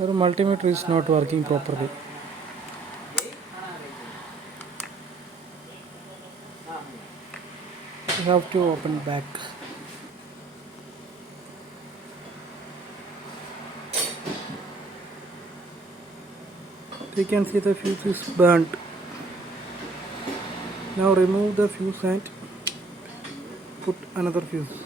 Our multimeter is not working properly. We have to open back. We can see the fuse is burnt. Now remove the fuse and put another fuse.